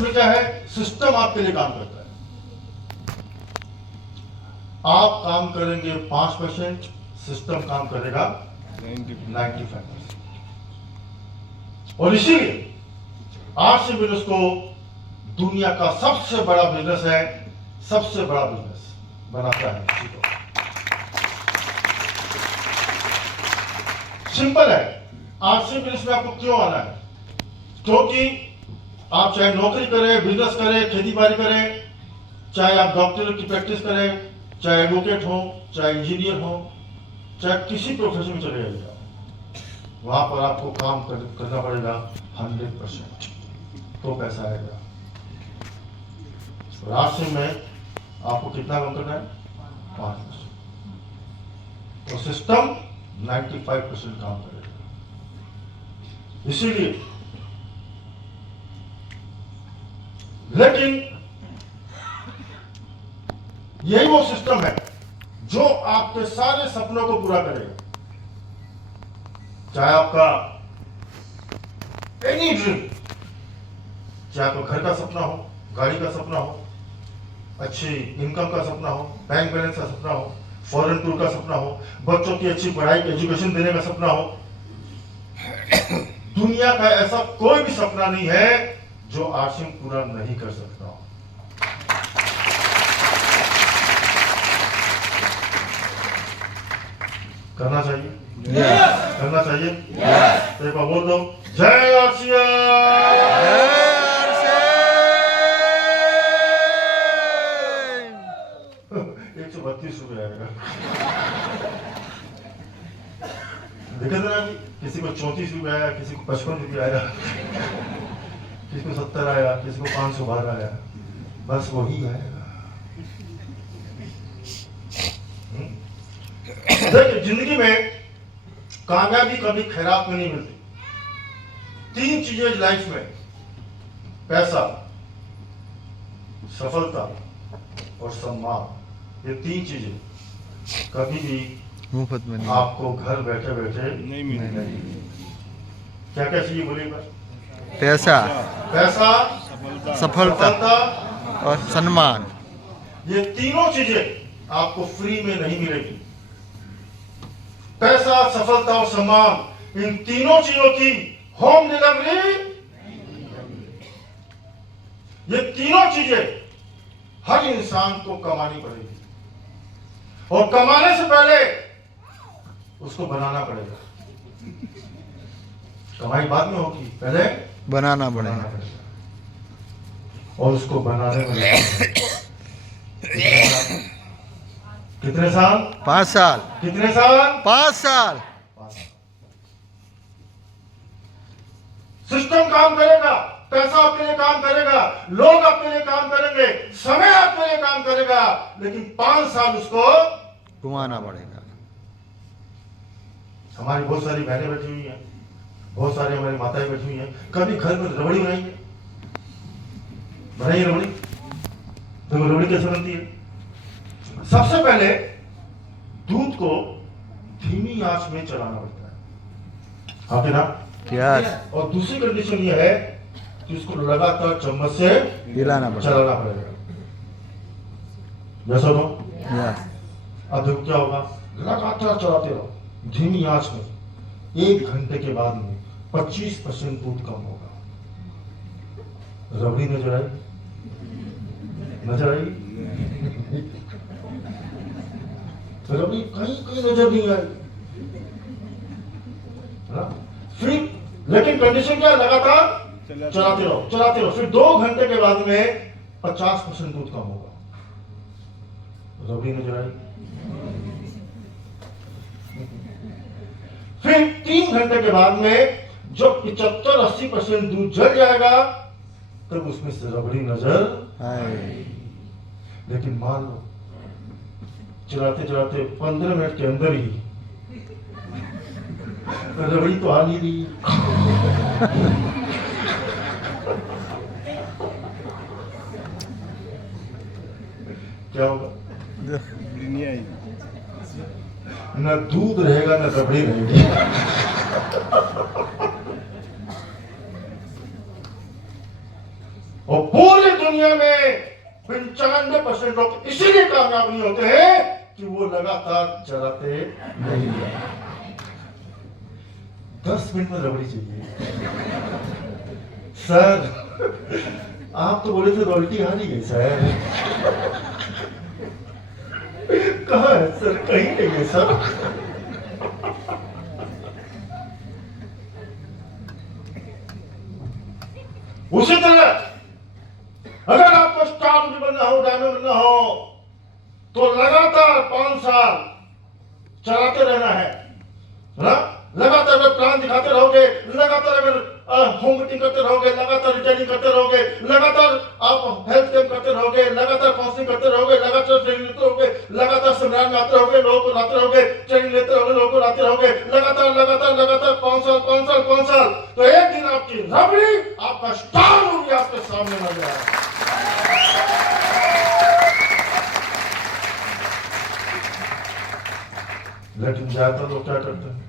में क्या है, सिस्टम आपके लिए काम करता है। आप काम करेंगे 5%, सिस्टम काम करेगा 95%। और इसीलिए आरसी बिजनेस को दुनिया का सबसे बड़ा बिजनेस है, सबसे बड़ा बिजनेस बनाता है किसी को। सिंपल है, आरसी बिजनेस में आपको क्यों आना है? क्योंकि आप चाहे नौकरी करें, बिजनेस करें, खेती बाड़ी करें, चाहे आप डॉक्टर की प्रैक्टिस करें, चाहे एडवोकेट हो, चाहे इंजीनियर हो, चाहे किसी प्रोफेशन में चले जाइए, वहां पर आपको काम करना पड़ेगा 100%, तो पैसा आएगा। राशि में आपको कितना काम करना है? 5%। तो सिस्टम 95% काम करेगा। इसीलिए लेकिन यही वो सिस्टम है जो आपके सारे सपनों को पूरा करेगा। चाहे आपका एनी ड्रीम, चाहे आपका घर का सपना हो, गाड़ी का सपना हो, अच्छी इनकम का सपना हो, बैंक बैलेंस का सपना हो, फॉरेन टूर का सपना हो, बच्चों की अच्छी पढ़ाई एजुकेशन देने का सपना हो, दुनिया का ऐसा कोई भी सपना नहीं है जो आरसीएम पूरा नहीं कर सकता हो। करना चाहिए, करना चाहिए। तो एक बार बोल दो, जय आरसीएम। 132 रुपये आएगा। देखा था कि किसी को 34 रुपये आया, किसी को 55 रुपये आया, किसी को 70 आया, किसी को 512 आया, बस वही आएगा। देखिए, जिंदगी में कामयाबी कभी खैरात में नहीं मिलती। 3 चीजें लाइफ में, पैसा, सफलता और सम्मान, ये 3 चीजें कभी भी मुफ्त में नहीं, आपको घर बैठे बैठे नहीं मिलेगी। क्या क्या चाहिए बोलिए? पैसा, पैसा, सफलता और सम्मान। ये तीनों चीजें आपको फ्री में नहीं मिलेगी। पैसा, सफलता और सम्मान, इन तीनों चीजों की होम डिलीवरी, ये तीनों चीजें हर इंसान को कमानी पड़ेगी, और कमाने से पहले उसको बनाना पड़ेगा। कमाई बाद में होगी, पहले बनाना पड़ेगा। और उसको बनाने में कितने साल? 5 साल। कितने साल? 5 साल। सिस्टम काम करेगा, पैसा आपके लिए काम करेगा, लोग आपके लिए काम करेंगे, समय आपके लिए काम करेगा, लेकिन 5 साल उसको घुमाना पड़ेगा। हमारी बहुत सारी बहनें बैठी हुई हैं, बहुत सारी हमारी माताएं बैठी हुई हैं, कभी घर में रबड़ी बनाएंगे? बनाइए रबड़ी। तो रबड़ी कैसे बनती है? सबसे पहले दूध को धीमी आंच में चलाना पड़ता है, आपके नाम। और दूसरी कंडीशन यह है कि उसको लगातार चम्मच से हिलाना पड़ेगा, चलाना पड़ेगा। जैसा तो अब देखो क्या होगा, लगातार चलाते रहो धीमी आंच में। 1 घंटे के बाद में 25% दूध कम होगा। रबड़ी नजर आई? नजर आई? रबड़ी कहीं कहीं नजर नहीं आई। फिर लेकिन कंडीशन क्या है? लगातार चलाते रहो, चलाते रहो। फिर 2 घंटे के बाद में 50% दूध कम होगा। रबड़ी नजर आई? फिर 3 घंटे के बाद में जब 75-80% दूध जल जाएगा, तब उसमें से रबड़ी नजर आएगी। लेकिन मान लो चलाते चलाते 15 मिनट के अंदर ही रबड़ी तो आ नहीं रही। क्या होगा? न दूध रहेगा न रबड़ी रहेगी। और पूरी दुनिया में 95% लोग इसीलिए कामयाब नहीं होते हैं कि वो लगातार चलाते नहीं है। 10 मिनट में रबड़ी चाहिए सर। आप तो बोले थे रॉयल्टी आ रही है सर। कहाँ है सर? कहीं नहीं है सर। उसी तरह अगर आपको स्टार भी बनना हो, डायमंड बनना हो, तो लगातार 5 साल चलाते रहना है ना। लगातार अगर प्लान दिखाते रहोगे, लगातार अगर होम मीटिंग करते रहोगे, लगातार रिटर्निंग करते रहोगे, लगातार आप हेल्थ कैंप करते रहोगे, लगातार काउंसलिंग करते रहोगे, लगातार ट्रेनिंग लेते रहोगे, लगातार सेमिनार में आते रहोगे, लोगों को लाते रहोगे, ट्रेनिंग लेते रहोगे, लोगों को लाते रहोगे, लगातार लगातार लगातार 5 साल 5 साल 5 साल, तो एक दिन आपकी रबड़ी, आपका स्टार मूवी आपके सामने नजर आएगा। लेकिन ज्यादातर लोग क्या करते हैं?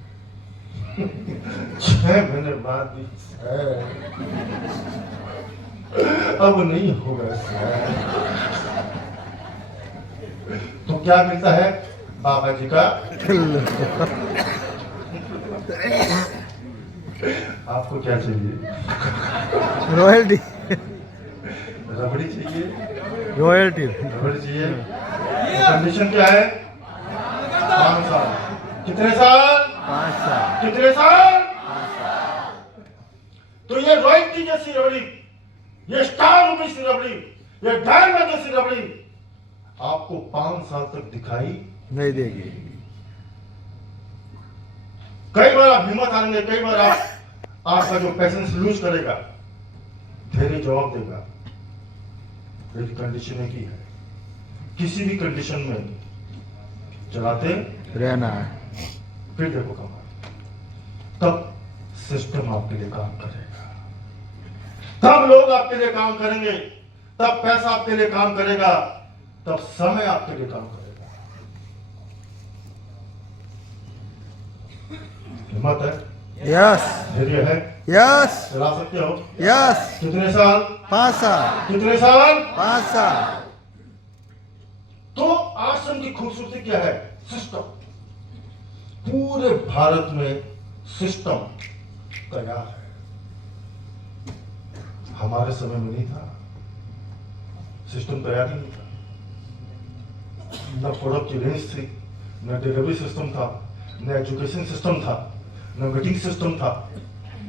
6 महीने बाद भी अब नहीं होगा सर। तो क्या मिलता है? बाबा जी का आपको क्या चाहिए? रॉयल्टी, रबड़ी चाहिए, रॉयल्टी, रबड़ी चाहिए। कंडीशन क्या है? 5 साल। कितने साल? 5 साल। कितने साल? तो ये रॉयल्टी जैसी रबड़ी, ये स्टार मूवी सी रबड़ी, ये डायमंड जैसी रबड़ी आपको 5 साल तक दिखाई नहीं देगी। कई बार आप हिम्मत हारेंगे, कई बार आपका जो पेशेंस लूज करेगा, धैर्य जवाब देगा। मेरी कंडीशन एक ही है, किसी भी कंडीशन में चलाते रहना है। फिर देखो कमाल, तब सिस्टम आपके लिए काम करेगा, तब लोग आपके लिए काम करेंगे, तब पैसा आपके लिए काम करेगा, तब समय आपके लिए काम करेगा। हिम्मत है? यस, धैर्य है? यस, चला सकते हो? यस। कितने साल? 5 साल। कितने साल? 5 साल। तो आश्रम की खूबसूरती क्या है? सिस्टम। पूरे भारत में सिस्टम तैयार है। हमारे समय में नहीं था, सिस्टम तैयार ही नहीं था। न प्रोडक्ट की रेंज थी, न डिलीवरी सिस्टम था, न एजुकेशन सिस्टम था, न मीटिंग सिस्टम था,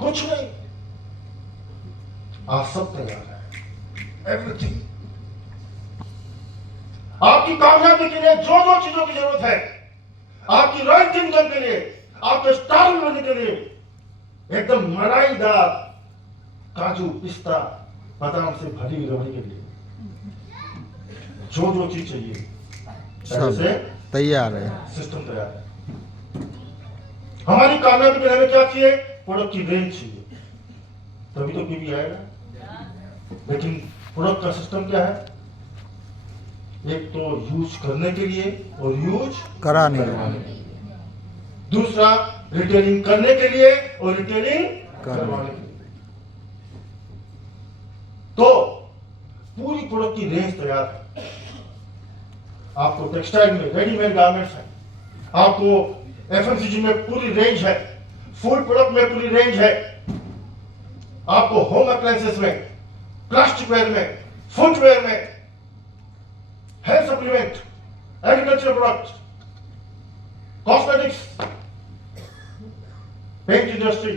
कुछ नहीं। आज सब तैयार है, एवरीथिंग। आपकी कामयाबी के लिए जो जो चीजों की जरूरत है, आपकी रॉयल्टी इनकम के लिए, आपके स्टार बनने के लिए, एकदम मलाईदार काजू पिस्ता बादाम से भरी रबड़ी के लिए जो जो चीज चाहिए से तैयार है, सिस्टम तैयार है। हमारी कामयाबी के लिए हमें क्या चाहिए? प्रोडक्ट की रेंज चाहिए, तभी तो पीवी आएगा। लेकिन प्रोडक्ट का सिस्टम क्या है? एक तो यूज करने के लिए और यूज कराने करवाने के लिए, दूसरा रिटेलिंग करने के लिए और रिटेलिंग करवाने के लिए। तो पूरी प्रोडक्ट की रेंज तैयार है। आपको टेक्सटाइल में रेडीमेड गारमेंट्स है, आपको एफएमसीजी में पूरी रेंज है, फूड प्रोडक्ट में पूरी रेंज है, आपको होम अप्लायंसेस में, प्लास्टिक वेयर में, फुटवेयर में, health supplement, agriculture product, cosmetics, paint industry,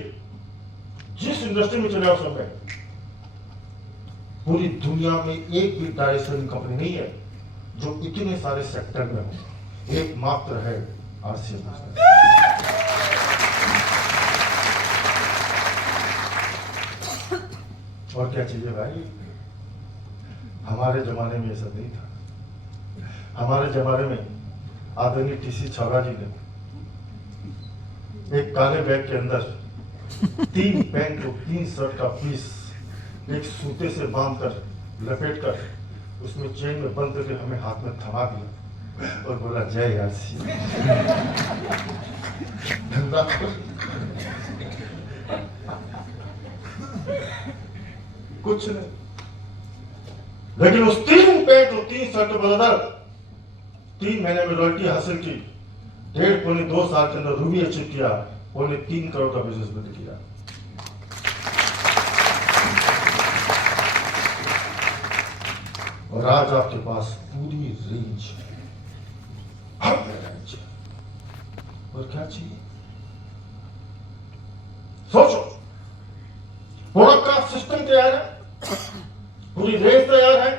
जिस इंडस्ट्री में चले सब में, पूरी दुनिया में एक भी डायरेक्ट सेलिंग कंपनी नहीं है जो इतने सारे सेक्टर में हो। एकमात्र है आरसीएम। और क्या चाहिए भाई? हमारे जमाने में ऐसा नहीं था। हमारे जमाने में आदरणीय टीसी छागा जी ने एक काले बैग के अंदर 3 पैंट और 3 शर्ट का पीस एक सूते से बांधकर लपेट कर उसमें चेन में बंद करके हमें हाथ में थमा दिया और बोला जय आरसी। धंधा कुछ नहीं। लेकिन उस 3 पेट और 3 शर्ट बदल 3 महीने में रॉयल्टी हासिल की, 1.5-2 साल के अंदर रूबी अचीव किया, 3 करोड़ का बिजनेस बिल्ड किया। और आज आपके पास पूरी रेंज है, हर रेंज है। और क्या चाहिए? सोचो, प्रोडक्ट का सिस्टम तैयार है, पूरी रेंज तैयार है,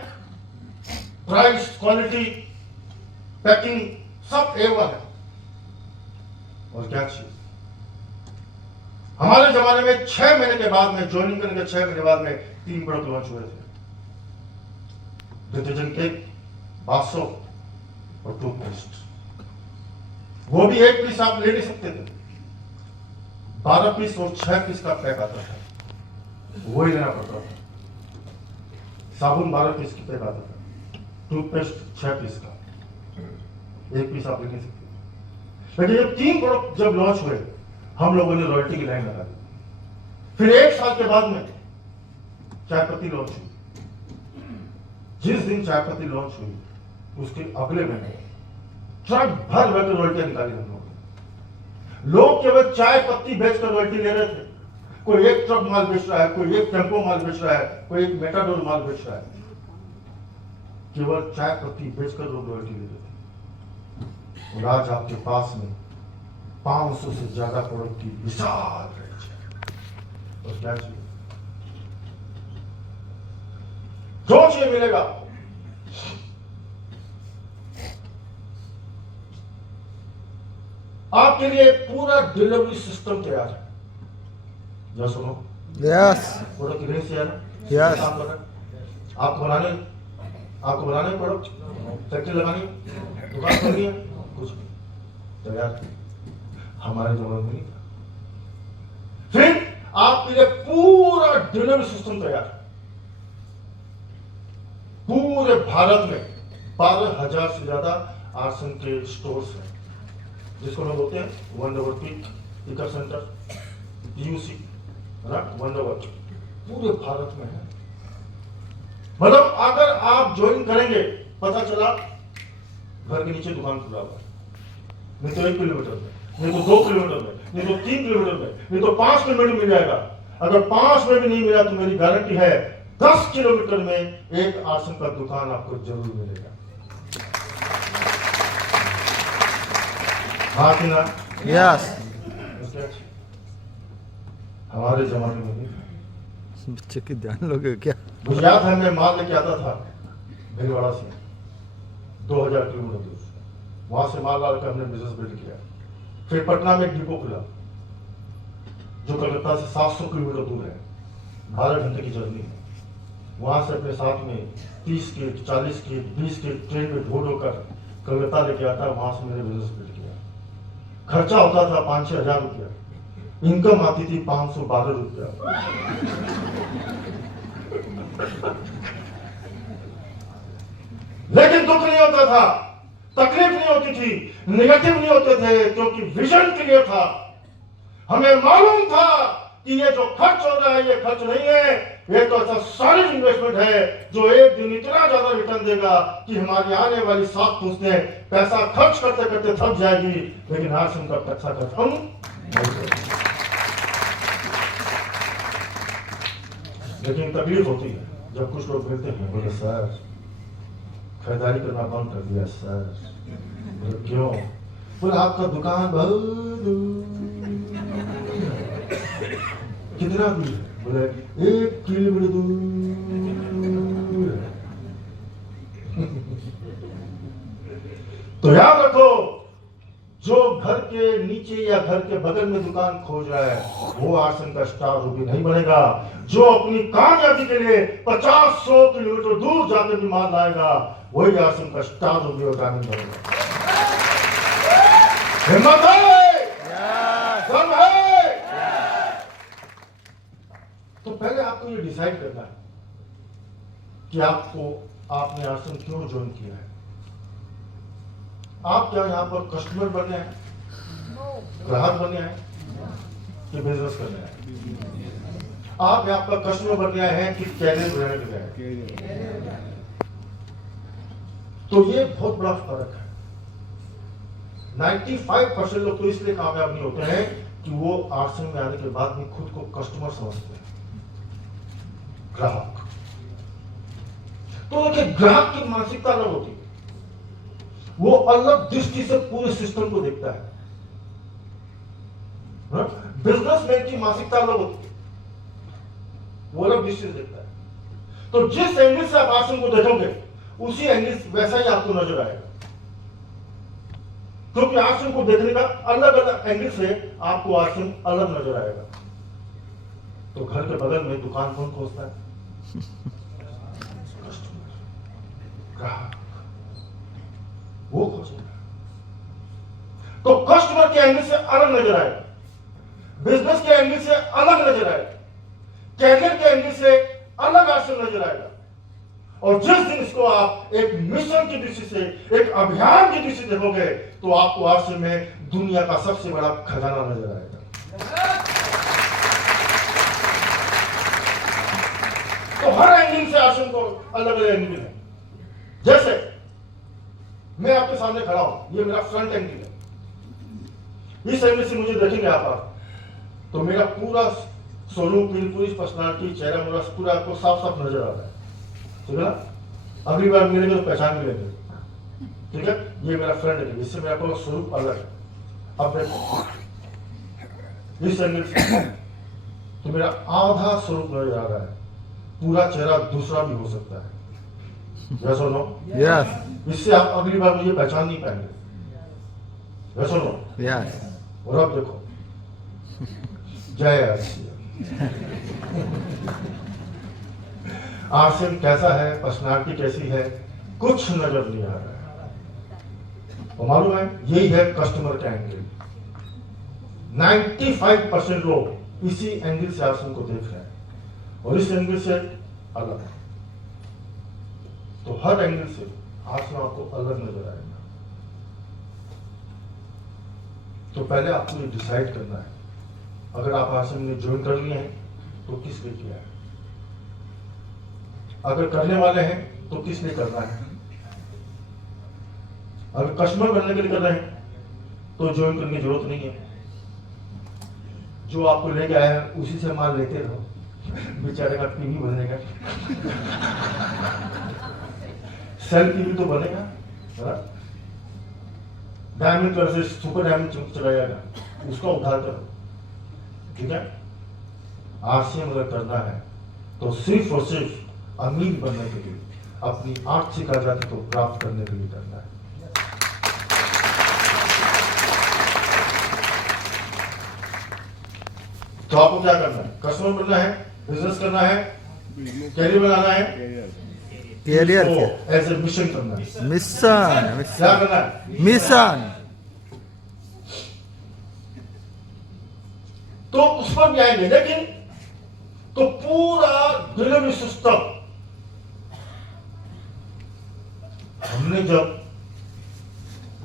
प्राइस, क्वालिटी, पैकिंग सब एवर है। और क्या चाहिए? हमारे जमाने में 6 महीने के बाद में, ज्वाइनिंग करने के 6 महीने बाद में 3 प्रोडक्ट लॉन्च हुए थे, डिटर्जेंट केक, बासो और टूथपेस्ट। वो भी 1 पीस आप ले नहीं सकते थे, 12 पीस और 6 पीस का पैक आता था, वो ही लेना पड़ता था। साबुन 12 पीस की पैक आता था, टूथपेस्ट 6 पीस का, 1 पीस आप ले नहीं सकते। लेकिन जब 3 प्रोडक्ट जब लॉन्च हुए, हम लोगों ने रॉयल्टी की लाइन लगा दी। फिर 1 साल के बाद में चाय पत्ती लॉन्च हुई। जिस दिन चाय पत्ती लॉन्च हुई, उसके अगले महीने ट्रक भर भर के रॉयल्टी निकाली हम लोगों ने। लोग केवल चाय पत्ती बेचकर रॉयल्टी ले रहे थे। कोई 1 ट्रक माल बेच रहा है, कोई 1 टेम्पो माल बेच रहा है, कोई 1 मेटाडोर माल बेच रहा है। केवल चाय पत्ती बेचकर लोग रॉयल्टी ले रहे थे। और आज आपके पास में 500 से ज्यादा प्रोडक्ट की विशाल रेंज है। और क्या चाहिए? जो चाहिए मिलेगा आपको। आपके लिए पूरा डिलीवरी सिस्टम तैयार है। या सुनो, यस प्रोडक्ट की रेंज तैयार है, Yes. काम कर रहा है। आपको बनाने प्रोडक्ट, फैक्ट्री लगानी, दुकान करनी है, कुछ तैयार है। हमारे जमाने में नहीं था। फिर आपके लिए पूरा डिलीवरी सिस्टम तैयार है। पूरे भारत में 12,000 से ज्यादा आरसन के स्टोर्स हैं, जिसको हम बोलते हैं वंडरवर पीक, इको सेंटर, यूसी, वंडरवर, पूरे भारत में है। मतलब अगर आप ज्वाइन करेंगे, पता चला घर के नीचे दुकान खुला हुआ है, नहीं तो 1 किलोमीटर में, नहीं तो 2 किलोमीटर में, नहीं तो 3 किलोमीटर में, नहीं तो 5 किलोमीटर मिल जाएगा। अगर 5 में भी नहीं मिला तो मेरी गारंटी है 10 किलोमीटर में एक आसन का दुकान आपको जरूर मिलेगा। हाँ कि ना? यस हमारे जमाने में नहीं था। बच्चे की ध्यान लोगे क्या? मुझे याद है, मैं माल लेके आता था भीलवाड़ा से, 2000 किलोमीटर दूर, वहां से माल लाकर हमने बिजनेस बिल्ड किया। फिर पटना में एक डिपो खुला, जो कलकत्ता से 700 किलोमीटर दूर है, 12 घंटे की जर्नी है। वहां से अपने साथ में 30 के, 40 के, 20 के ट्रेन में ढो ढोकर कलकत्ता लेके आता, वहां से मैंने बिजनेस बिल्ड किया। खर्चा होता था 5-6 हजार रुपया, इनकम आती थी 512 रुपया। लेकिन दुख नहीं होता था, तकलीफ नहीं होती थी, नेगेटिव नहीं होते थे, क्योंकि विजन क्लियर था। हमें मालूम था कि ये जो खर्च हो रहा है, ये खर्च नहीं है, ये तो ऐसा सॉलिड इन्वेस्टमेंट है जो एक दिन इतना ज्यादा रिटर्न देगा कि हमारी आने वाली 7 पुश्तें पैसा खर्च करते करते थक जाएगी, लेकिन आज उनका पैसा खत्म नहीं होगा। लेकिन तकलीफ होती है जब कुछ लोग मिलते हैं, बोले सर खरीदारी करना बंद कर दिया सर। बोले क्यों? बोले आपका दुकान बहुत दूर। कितना दूर है? बोले 1 किलोमीटर दूर है। तो याद रखो, जो घर के नीचे या घर के बगल में दुकान खोज रहा है, वो आरसन का स्टार रूबी नहीं बनेगा। जो अपनी कामयाबी के लिए 50-100 किलोमीटर दूर जाकर भी माल लाएगा, वही आरसन का स्टार रूबी और डायमंड बनेगा। हिम्मत है, दम है। तो पहले आपको ये डिसाइड करना है कि आपने आरसन क्यों ज्वाइन किया है। आप क्या यहाँ पर कस्टमर बने हैं, ग्राहक बने हैं कि बिजनेस करने हैं? आप यहाँ पर कस्टमर बन गए हैं कि कैरियर बनाने के लिए? तो ये बहुत बड़ा फर्क है। 95% लोग तो इसलिए कामयाब नहीं होते हैं कि वो आश्रम में आने के बाद में खुद को कस्टमर समझते हैं, ग्राहक। तो देखिए, ग्राहक की मानसिकता अलग होती है, वो अलग दृष्टि से पूरे सिस्टम को देखता है। बिजनेसमैन की मानसिकता अलग होती है, वो अलग दृष्टि से देखता है। तो जिस एंगल से आप आश्रम को देखोगे उसी एंगल वैसा ही आपको नजर आएगा, क्योंकि आश्रम को देखने का अलग अलग एंगल से आपको आश्रम अलग नजर आएगा। तो घर के बगल में दुकान कौन खोजता है? ग्राहक, वो खोजेगा। तो कस्टमर के एंगल से अलग नजर आएगा, बिजनेस के एंगल से अलग नजर आएगा, कैरियर के एंगल से अलग आश्रम नजर आएगा। और जिस दिन इसको आप एक मिशन की दृष्टि से, एक अभियान की दृष्टि से देखोगे तो आपको आश्रम में दुनिया का सबसे बड़ा खजाना नजर आएगा। तो हर एंगल से आश्रम को अलग अलग एंगल है। जैसे मैं आपके सामने खड़ा हूं, ये मेरा फ्रंट एंगल है। इस एंगल से मुझे देखेंगे आप तो मेरा पूरा स्वरूप, पूरी पर्सनालिटी, चेहरा मेरा पूरा आपको साफ साफ नजर आ रहा है, ठीक है ना? अगली बार मिलेंगे तो पहचान भी लेंगे, ठीक है? ये मेरा फ्रंट एंगल, इससे मेरा पूरा स्वरूप अलग है। अब देखो इस एंगल से तो मेरा आधा स्वरूप नजर आ रहा है, पूरा चेहरा दूसरा भी हो सकता है। यस और नो? यस इससे आप अगली बार मुझे पहचान नहीं पाएंगे। यस और नो? यस और अब देखो, जय आसिया। आश्रम कैसा है, पर्सनालिटी कैसी है, कुछ नजर नहीं आ रहा है। तो मालूम है, यही है कस्टमर का एंगल। 95% लोग इसी एंगल से आश्रम को देख रहे हैं, और इस एंगल से अलग है। तो हर एंगल से आश्रम आपको अलग नजर आएगा। तो पहले आपको ये डिसाइड करना है, अगर आप आश्रम में ज्वाइन कर लिए हैं तो किस लिए किया है, अगर करने वाले हैं तो किस लिए करना है, अगर कस्टमर बनने के लिए कर रहे हैं तो ज्वाइन करने की जरूरत नहीं है। जो आपको लेके आया है उसी से माल लेते रहो, बेचारे का टीवी बनेगा, सेल टीवी तो बनेगा, डायमंड कलर से सुपर डायमंड चला जाएगा, उसका उद्धार करो, ठीक है? आश्रम अगर करना है तो सिर्फ और सिर्फ अमीर बनने के लिए, अपनी आर्थिक आजादी को प्राप्त करने के लिए करना है। तो आपको क्या करना है? कस्टमर बनना है, बिजनेस करना है, कैरियर बनाना है, कैरियर एज ए मिशन करना है। मिशन क्या करना है? मिशन तो उस पर भी आएंगे, लेकिन तो पूरा डिलीवरी सिस्टम हमने, जब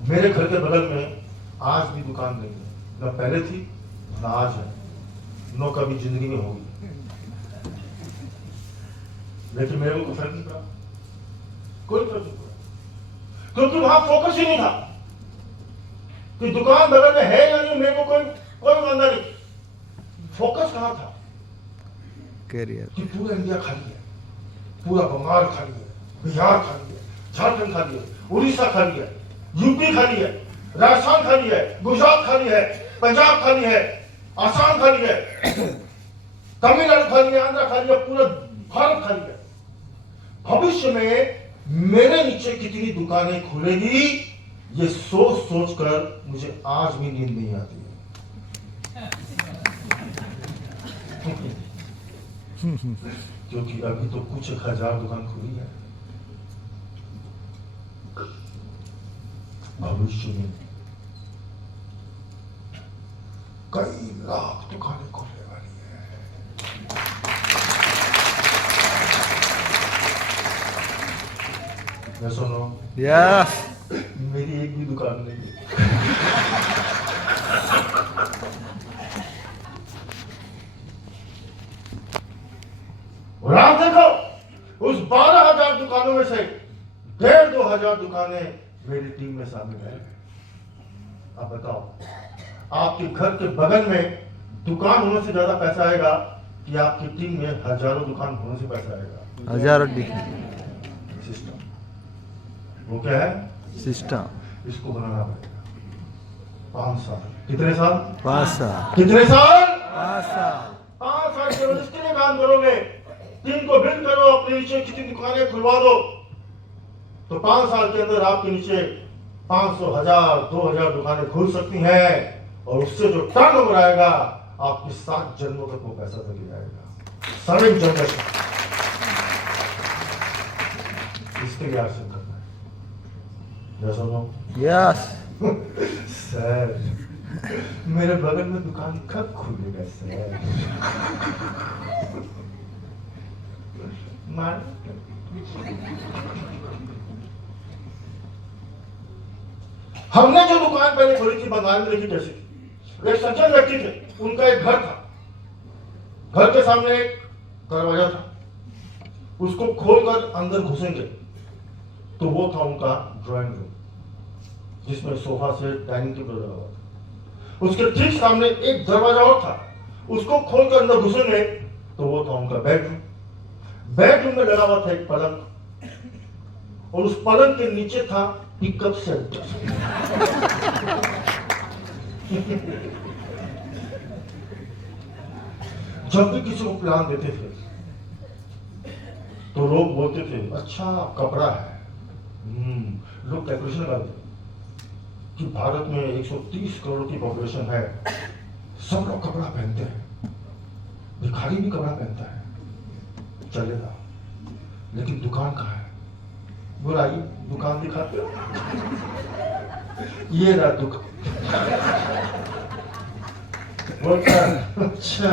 मेरे घर के बगल में आज भी दुकान नहीं है, ना पहले थी ना आज है, नो कभी जिंदगी में होगी, लेकिन मेरे को फर्क नहीं पड़ा, कोई फर्क नहीं पड़ा, क्योंकि वहां फोकस ही नहीं था कि दुकान बगल में है या नहीं, मेरे को कोई मानना नहीं। फोकस कहां था? कैरियर कि पूरा इंडिया खाली है, पूरा बंगाल खाली है, बिहार खाली है, झारखंड खाली है, उड़ीसा खाली है, यूपी खाली है, राजस्थान खाली है, गुजरात खाली है, पंजाब खाली है, आसाम खाली है, तमिलनाडु खाली है, आंध्र खाली है, पूरा भारत खाली है। भविष्य में मेरे नीचे कितनी दुकानें खुलेगी, ये सोच सोच कर मुझे आज भी नींद नहीं आती है। क्योंकि अभी तो कुछ 1000 दुकान खुली है, भविष्य में कई लाख दुकानें खुलने वाली है। मैं सुनो, यस मेरी एक भी दुकान नहीं है। और आप देखो, उस 12,000 दुकानों में से 1,500 दुकानें मेरी टीम में शामिल है। आप बताओ, आपके घर के बगल में दुकान होने से ज्यादा पैसा आएगा कि आपकी टीम में हजारों दुकान होने से पैसा आएगा? हजारों सिस्टम, वो क्या है? सिस्टम। इसको बनाना पड़ेगा। 5 साल। कितने साल? 5 साल। कितने साल? 5 साल। 5 साल केवल इसके लिए काम करोगे। टीम को बिल्ड करो, अपने नीचे कितनी दुकानें खुलवा दो, तो 5 साल के अंदर आपके नीचे 500, 1000, 2000 दुकानें खुल सकती हैं, और उससे जो टर्नओवर आएगा आपकी 7 जन्मों तक वो पैसा तक जाएगा। 7 जनरेशन। इसके लिए आश्रम करना है। जैसा नो यस। सर, मेरे बगल में दुकान कब खुलेगा सर? हमने जो दुकान पहले खोली थी बंगाल में, देखी कैसी थी? एक सज्जन व्यक्ति थे, उनका एक घर था, घर के सामने एक दरवाजा था, उसको खोलकर अंदर घुसेंगे तो वो था उनका ड्राइंग रूम, जिसमें सोफा सेट, डाइनिंग टेबल लगा हुआ था। उसके ठीक सामने एक दरवाजा और था, उसको खोलकर अंदर घुसेंगे तो वो था उनका बेडरूम। बेडरूम में लगा हुआ था एक पलंग, और उस पलंग के नीचे था पिकअप सेंटर। जब भी किसी को प्लान देते थे तो लोग बोलते थे अच्छा कपड़ा है। लोग कैलकुलेशन लगाते कि भारत में 130 करोड़ की पॉपुलेशन है, सब लोग कपड़ा पहनते हैं, भिखारी भी कपड़ा पहनता है, चलेगा, लेकिन दुकान कहाँ है? बुराई दुकान दिखाते हो, ये रहा दुकान। बोलता अच्छा,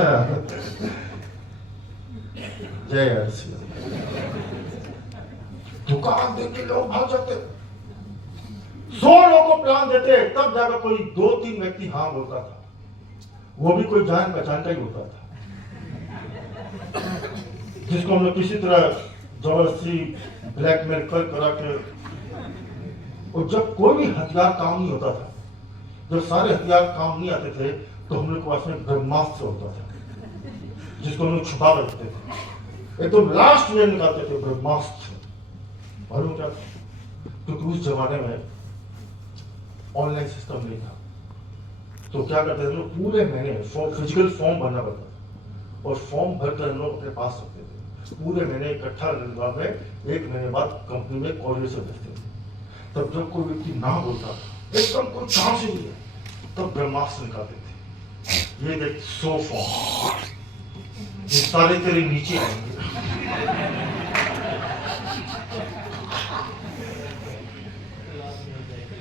जय हर्षी। दुकान देख के लोग भाग जाते, 100 लोगों को प्लान देते, तब जाकर कोई 2-3 व्यक्ति हाँ बोलता था, वो भी कोई जान पहचान का ही होता था, जिसको हम लोग किसी तरह जबरदस्ती ब्लैकमेल करा के। और जब कोई भी हथियार काम नहीं होता था, जब सारे हथियार काम नहीं आते थे, तो हम लोग के पास में ब्रह्मास्त्र होता था, जिसको हम लोग छुपा रखते थे, एकदम लास्ट में निकालते थे ब्रह्मास्त्र। मालूम क्या? क्योंकि उस जमाने में ऑनलाइन सिस्टम नहीं था, तो क्या करते थे लोग, पूरे महीने फिजिकल फॉर्म भरना पड़ता था, और फॉर्म भरकर हम लोग अपने पास रखते थे। पूरे महीने इकट्ठा करने में 1 महीने बाद कंपनी में कॉलेज से भेजते थे। तब जब कोई व्यक्ति ना बोलता, एकदम कोई चांस ही नहीं है, तब ब्रह्मास्त्र निकालते थे। ये देख 100 फॉर्म, ये सारे तेरे नीचे आएंगे।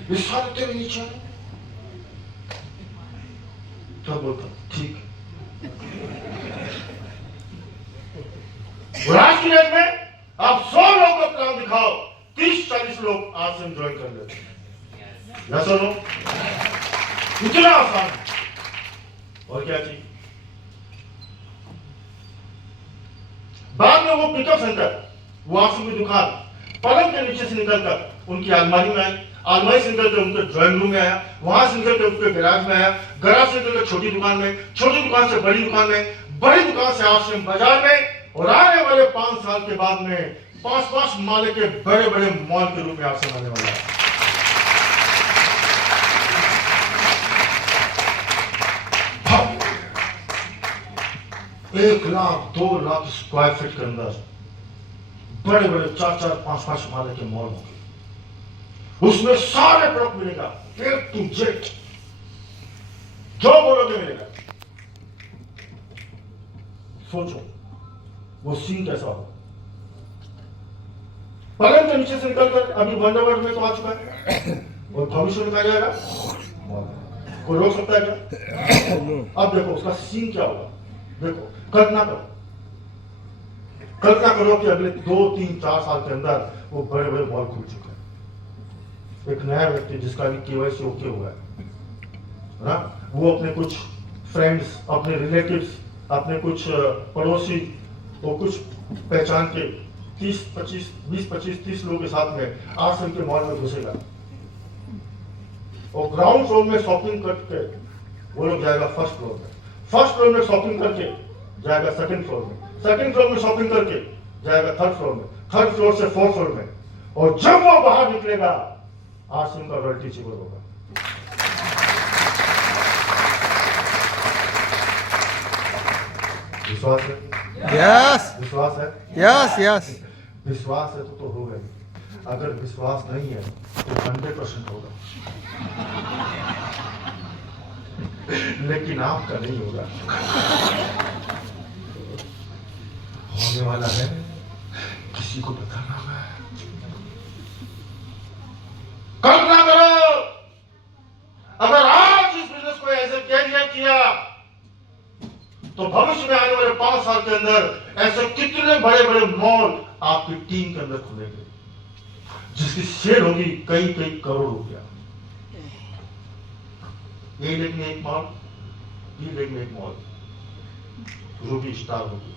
ये सारे तेरे नीचे आएंगे। तब बोलता ठीक है। और आज की डेट में आप 100 लोगों का प्लान दिखाओ, 30-40 लोग आज से ज्वाइन कर लेते हैं। या सुनो, इतना आसान। और क्या चाहिए? बाद में वो पिकअप सेंटर, वॉशिंग की दुकान, पलंग के नीचे से निकलकर उनकी अलमारी में आई, अलमारी से निकलकर उनके ड्राइंग रूम में आया, वहां से निकलकर उनके गैराज में आया, गैराज से निकलकर छोटी दुकान में, छोटी दुकान से बड़ी दुकान में, बड़ी दुकान से आश्रम बाजार में, और आने वाले 5 साल के बाद में 5-5 माले के बड़े बड़े मॉल के रूप में आश्रम आने वाला है। हाँ। 1 लाख 2 लाख स्क्वायर फीट के अंदर बड़े बड़े 4-4, 5-5 माले के मॉल होंगे, उसमें सारे प्रोडक्ट मिलेगा, A to Z, जो बोलोगे मिलेगा। सोचो वो सीन कैसा होगा। पलंग के नीचे से निकलकर अभी वंडरवर्ल्ड में तो आ चुका है, और भविष्य में कहा जाएगा, कोई रोक सकता है क्या? अब देखो उसका सीन क्या होगा। देखो, कल्पना करो कि अगले 2-3-4 साल के अंदर वो बड़े बड़े मॉल खुल चुके हैं। एक नया व्यक्ति जिसका भी KYC ओके हुआ है ना, वो अपने कुछ फ्रेंड्स, अपने रिलेटिव्स, अपने कुछ पड़ोसी, वो कुछ पहचान के 20-25-30 लोगों के साथ में आश्रम के मॉल में घुसेगा और ग्राउंड फ्लोर में शॉपिंग करके वो लोग जाएगा फर्स्ट फ्लोर में, फर्स्ट फ्लोर में शॉपिंग करके जाएगा सेकंड फ्लोर में, सेकंड फ्लोर में शॉपिंग करके जाएगा थर्ड फ्लोर में, थर्ड फ्लोर से फोर्थ फ्लोर में, और जब वो बाहर निकलेगा आश्रम का रॉयल्टी चेबल होगा। विश्वास है? यस विश्वास है? यस यस विश्वास है तो होगा ही, अगर विश्वास नहीं है तो 100% होगा, लेकिन आपका नहीं होगा। होने वाला है, किसी को बताना है। कल्पना करो अगर आज इस बिजनेस को ऐसे कैरियर किया तो भविष्य में आने वाले 5 साल के अंदर ऐसे कितने बड़े बड़े मॉल आपकी टीम के अंदर खुलेंगे जिसकी सेल होगी कई करोड़ रुपया। ए लेग में एक मॉल, बी लेग में एक मॉल, रूबी स्टार होगी।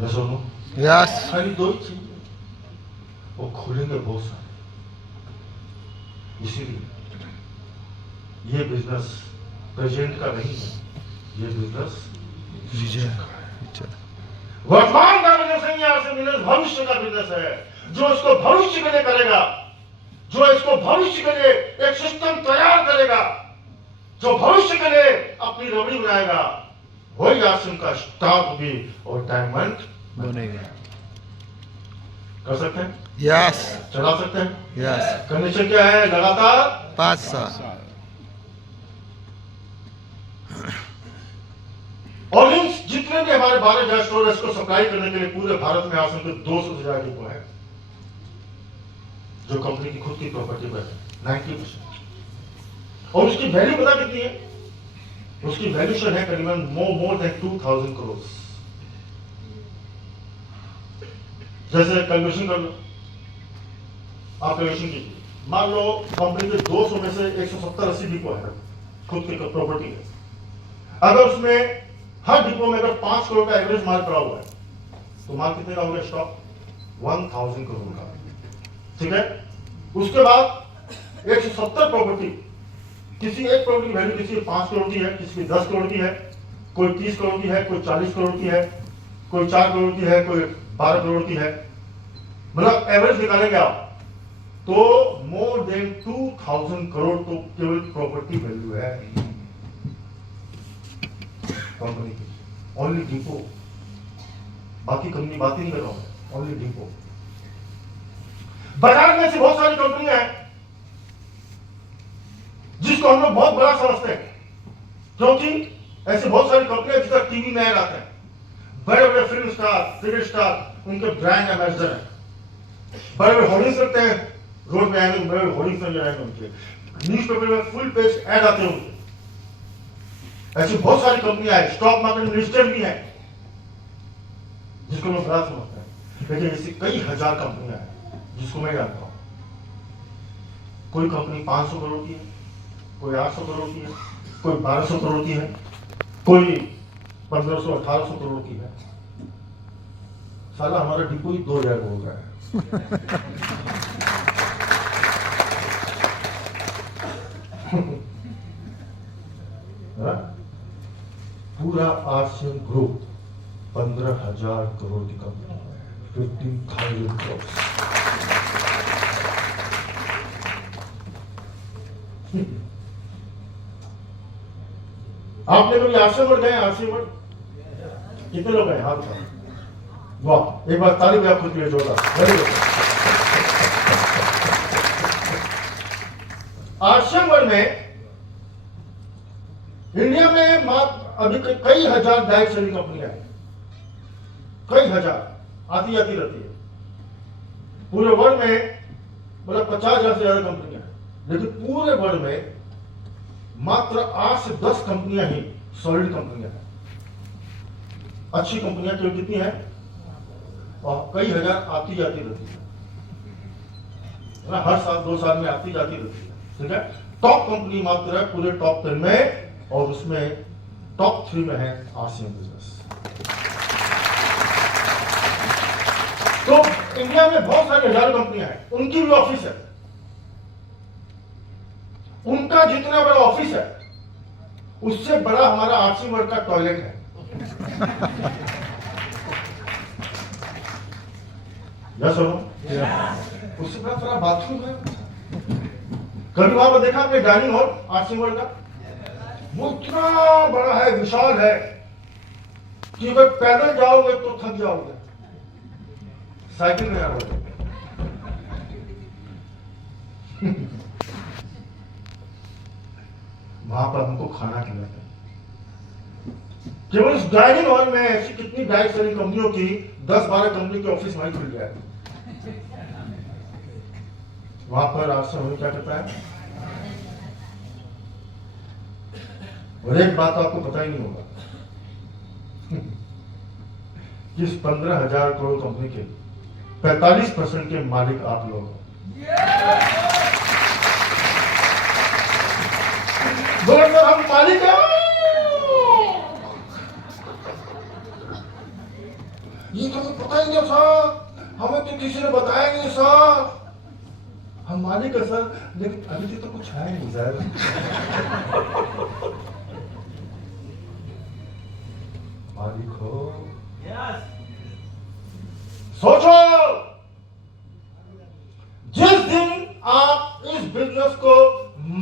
मैं सुनो, यस खाली 2 ही चाहिए, वो खुलेंगे बहुत सारे। इसीलिए ये बिजनेस प्रेजेंट का नहीं है, ये बिजनेस विजय वर्तमान का बिजनेस नहीं है, ऐसे बिजनेस भविष्य का बिजनेस है। जो इसको भविष्य के लिए करेगा, जो इसको भविष्य के लिए एक सिस्टम तैयार करेगा, जो भविष्य के लिए अपनी रबड़ी बनाएगा, वही आश्रम का स्टाफ भी और डायमंड बनेगा। कर सकते हैं, यस चला सकते हैं। यस कंडीशन क्या है? लगातार 5 साल। और इन जितने भी हमारे 12,000 स्टोर को सप्लाई करने के लिए पूरे भारत में आश्रम के 200 से ज्यादा डिपो है, जो कंपनी की खुद की प्रॉपर्टी पर है 90%। और उसकी वैल्यू पता कितनी है? उसकी वैल्यूशन है करीबन मोर देन 2000 करोड़। जैसे कैलकुलेशन कर लो, आप कैलकुलेशन कीजिए, मान लो कंपनी के 200 में से 170-80 डिपो है खुद की प्रॉपर्टी है। अगर उसमें हर डिपो में अगर 5 करोड़ का एवरेज माल पड़ा हुआ है तो माल कितने का होगा? स्टॉक 1000 करोड़ का, ठीक है। उसके बाद 170 प्रॉपर्टी, किसी एक प्रॉपर्टी की वैल्यू किसी की 5 करोड़ की है, किसी की 10 करोड़ की है, कोई 30 करोड़ की है, कोई 40 करोड़ की है, कोई 4 करोड़ की है, कोई 12 करोड़ की है। मतलब एवरेज निकालेंगे आप तो मोर देन 2000 करोड़ तो केवल प्रॉपर्टी वैल्यू है कंपनी की, ओनली डिपो। बाकी कंपनी बात ही नहीं कर रहा हूं, ओनली डिपो। बाजार में ऐसी बहुत सारी कंपनियां हैं जिसको हम लोग बहुत बड़ा समझते हैं, क्योंकि ऐसी बहुत सारी कंपनियां जिसका टीवी में ऐड आते हैं, बड़े बड़े फिल्म स्टार, क्रिकेट स्टार उनके ब्रांड एम्बेसडर हैं, बड़े बड़े होर्डिंग्स रखते हैं, रोड पे आएंगे बड़े बड़े होर्डिंग्स नजर आएंगे उनके, न्यूज़पेपर में फुल पेज ऐड आते हैं उनके। ऐसी बहुत सारी कंपनियां हैं, स्टॉक मार्केट में लिस्टेड भी हैं, जिसको मैं बड़ा समझता हूं। लेकिन ऐसी कई हजार कंपनियां हैं जिसको मैं जानता हूं। कोई कंपनी 500 करोड़ की है, कोई 800 करोड़ की है, कोई 1200 करोड़ की है, कोई 1500-1800 करोड़ की है। साला हमारा डिपो ही 2000 करोड़ का है। पूरा आसियन ग्रुप 15,000 करोड़ की कंपनी है, 15,000 करोड़। आपने कभी आश्रम गए? आश्रम कितने लोग हैं? हाथ उठाओ। वाह, एक बार ताली भी आप खुद के लिए जोरदार। Very good. आश्रम में इंडिया में अभी कई हजार डायरेक्ट सेलिंग कंपनियां हैं, कई हजार आती जाती रहती है। पूरे वर्ल्ड में मतलब 50,000 से ज्यादा कंपनियां हैं, लेकिन पूरे वर्ल्ड में मात्र 8 से 10 कंपनियां ही सॉलिड कंपनियां हैं। अच्छी कंपनियां केवल कितनी हैं? और कई हजार आती जाती रहती है, हर साल 2 साल में आती जाती रहती है, ठीक है। टॉप कंपनी मात्र है पूरे टॉप 10 में, और उसमें टॉप 3 में है आसियन बिजनेस। तो इंडिया में बहुत सारी हजारों कंपनियां हैं, उनकी भी ऑफिस है। उनका जितना बड़ा ऑफिस है उससे बड़ा हमारा आरसी वर्ग का टॉयलेट है। या सुनो, उससे बड़ा बाथरूम है। कभी वहां पर देखा आपने डाइनिंग हॉल आरसी वर्ग का? वो इतना बड़ा है, विशाल है कि अगर पैदल जाओगे तो थक जाओगे, साइकिल में आओगे। वहां पर हमको खाना खिलाते हैं। केवल इस डाइनिंग हॉल में ऐसी कितनी डाइट सेलिंग कंपनियों की 10-12 कंपनी के ऑफिस वहीं खुल जाए। वहां पर आज से हमें क्या करता है, और एक बात आपको पता ही नहीं होगा कि इस 15,000 करोड़ कंपनी के 45% के मालिक आप लोग हो। बोले सर हम मालिक हैं, ये तो पता ही नहीं सर, हमें तो किसी ने बताया नहीं सर। हम मालिक है सर, लेकिन अभी तो कुछ है नहीं सर। मालिक हो, सोचो, जिस दिन आप इस बिजनेस को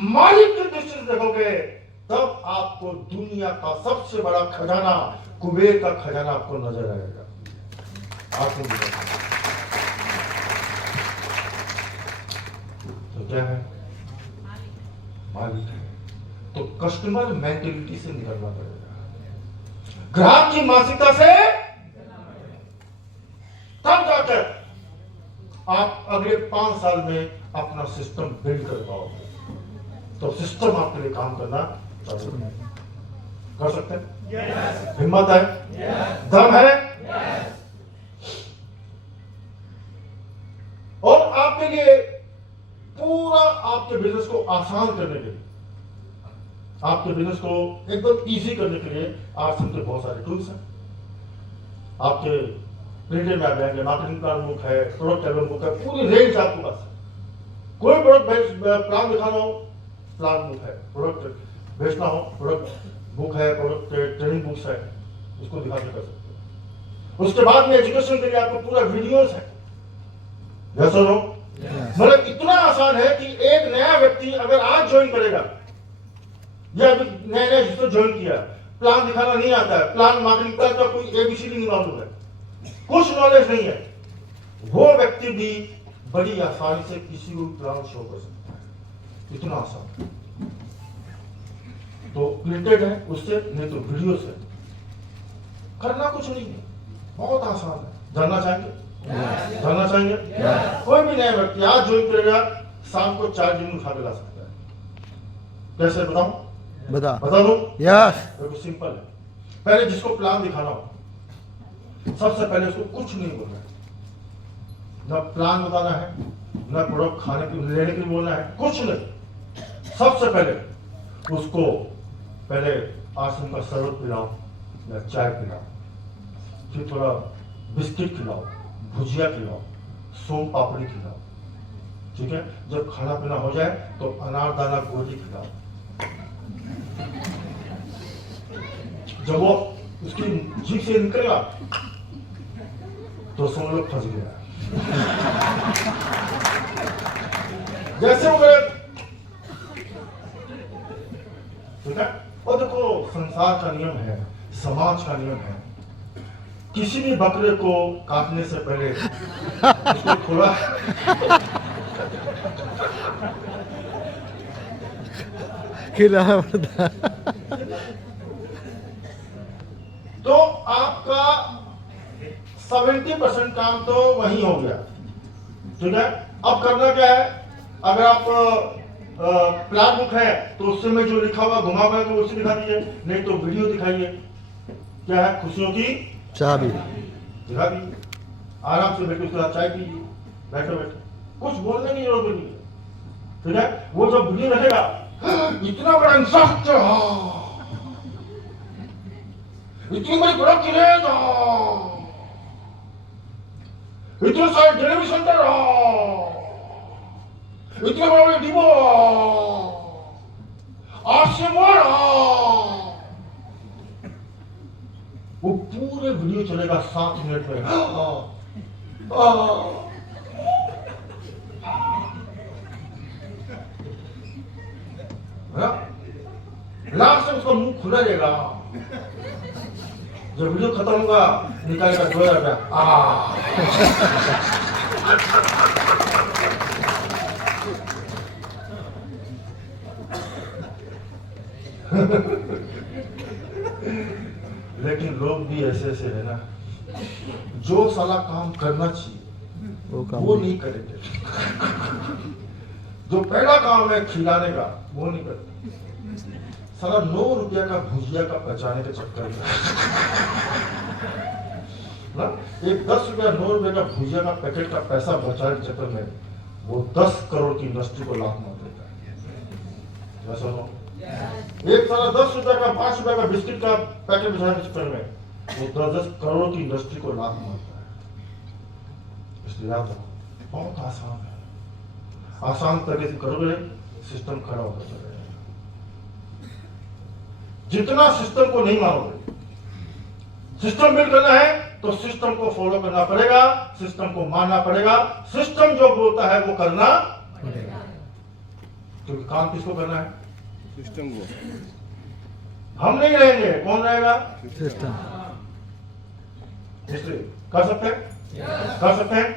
मालिक की दृष्टि से देखोगे तब आपको दुनिया का सबसे बड़ा खजाना, कुबेर का खजाना आपको नजर आएगा। आपको तो क्या है, मालिक है। तो कस्टमर मेंटेलिटी से निकलना पड़ेगा, ग्राहक की मानसिकता से, तब जाकर आप अगले 5 साल में अपना सिस्टम बिल्ड कर पाओगे। तो सिस्टम आपके लिए काम करना चालू कर सकते हैं। yes. हिम्मत है, yes. दम है, yes. और आपके लिए पूरा आपके बिजनेस को आसान करने के लिए, आपके बिजनेस को एकदम इजी करने के लिए आज के बहुत सारे टूल्स हैं। आपके प्रिंटेड में आ जाएंगे, मार्केटिंग प्लान बुक है, प्रोडक्ट डेवलपमेंट बुक है, पूरी रेंज आपके पास है। कोई प्रोडक्ट प्लान दिखाना हो, प्लान बुक है, प्रोडक्ट बेचना हो, प्रोडक्ट बुक है, प्रोडक्ट ट्रेनिंग बुक्स है, उसको दिखा के कर सकते हो। उसके बाद में एजुकेशन के लिए आपको पूरा वीडियोस है। जैसा हो मतलब इतना आसान है कि एक नया व्यक्ति अगर आज ज्वाइन करेगा या अभी नया जिसको ज्वाइन किया, प्लान दिखाना नहीं आता है, प्लान मार्केटिंग प्लान का कोई एबीसीडी नहीं मालूम है, कुछ नॉलेज नहीं है, वो व्यक्ति भी बड़ी आसानी से किसी को प्लान शो कर सकता है। इतना आसान। तो प्रिंटेड है उससे, नहीं तो वीडियो से, करना कुछ नहीं है, बहुत आसान है। जानना चाहेंगे? जानना चाहेंगे? कोई भी नया व्यक्ति आज ज्वाइन करेगा, शाम को 4 दिन उठा के ला सकता है। कैसे बताऊं? बता दो। यस। सिंपल है। पहले जिसको प्लान दिखाना हो, सबसे पहले उसको कुछ नहीं बोलना है, न प्लान बताना है, न प्रोडक्ट खाने के लेने के लिए बोलना है, कुछ नहीं। सबसे पहले उसको पहले आश्रम का शरबत पिलाओ या चाय पिलाओ, फिर थोड़ा बिस्किट खिलाओ, भुजिया खिलाओ, सोम पापड़ी खिलाओ, ठीक है। जब खाना पीना हो जाए तो अनारदाना गोली खिलाओ। जब वो उसकी जीभ से निकलेगा तो समझ लो फंस गया। जैसे वो गए, ठीक है। और देखो, संसार का नियम है, समाज का नियम है, किसी भी बकरे को काटने से पहले उसको थोड़ा खिलाना पड़ता। तो आपका 70% काम तो वही हो गया, ठीक है। अब करना क्या है, अगर आप प्लान बुक है तो उससे में जो लिखा हुआ घुमा हुआ है तो उसे दिखा दीजिए, नहीं तो वीडियो दिखाइए। क्या है, खुशियों की चाबी दिखा दीजिए, आराम से बैठे उसके साथ चाय पीजिए, बैठे बैठे, कुछ बोलने की जरूरत नहीं है, ठीक है। वो जब वीडियो रहेगा, इतना बड़ा इंफ्रास्ट्रक्चर, इतनी बड़ी प्रोडक्ट इतने सारे डिलीवरी सेंटर, इतने बड़े बड़े डिपो, आशीर्वाद, वो पूरे वीडियो चलेगा 7 मिनट में। लास्ट में उसका मुंह खुला रहेगा। जब वीडियो खत्म होगा निकाल कर 2000 रुपया। लेकिन लोग भी ऐसे ऐसे है ना, जो साला काम करना चाहिए वो नहीं करेंगे। जो पहला काम है खिलाने का वो नहीं करते। साला 9 रुपया का भुजिया का बचाने के चक्कर में ना, एक 10 रुपया 9 रुपया का भुजिया का पैकेट का पैसा बचाने के चक्कर में वो 10 करोड़ की इंडस्ट्री को लात मार देता है। सुनो, एक साला 10 रुपया का 5 रुपया का बिस्किट का पैकेट बचाने के चक्कर में वो 10 करोड़ की इंडस्ट्री को लात मारता है। इसलिए याद रखो, बहुत आसान है, आसान तरीके से करोगे सिस्टम खड़ा होता चलेगा। जितना सिस्टम को नहीं मानोगे, सिस्टम बिल्ड करना है तो सिस्टम को फॉलो करना पड़ेगा, सिस्टम को मानना पड़ेगा, सिस्टम जो बोलता है वो करना पड़ेगा। क्योंकि काम किसको करना है? सिस्टम को। हम नहीं रहेंगे, कौन रहेगा? सिस्टम। इसलिए कर सकते हैं, कर सकते हैं।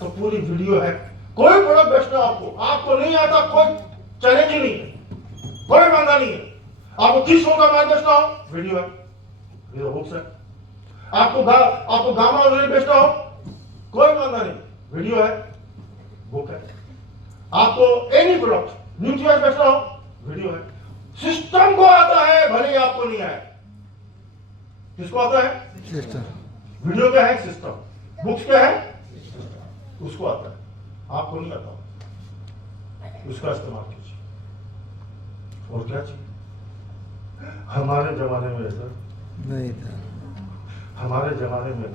तो पूरी वीडियो है, कोई प्रोडक्ट बेचना आपको नहीं आता, कोई चैलेंज ही नहीं है, कोई बंदा नहीं है। आपको 30 का माल बेचना हो, वीडियो है, वीडियो बुक्स है। आपको गामा और बेचना हो, कोई बंदा नहीं, वीडियो है, बुक है। आपको एनी प्रोडक्ट न्यूट्रिएंट्स बेचना हो, वीडियो है। सिस्टम को आता है, भले ही आपको नहीं आए। किसको आता है? सिस्टम। वीडियो क्या है? सिस्टम। बुक्स क्या है? उसको आता है, आपको नहीं आता। उसका इस्तेमाल कीजिए। और क्या चाहिए? हमारे जमाने में ऐसा नहीं था। हमारे जमाने में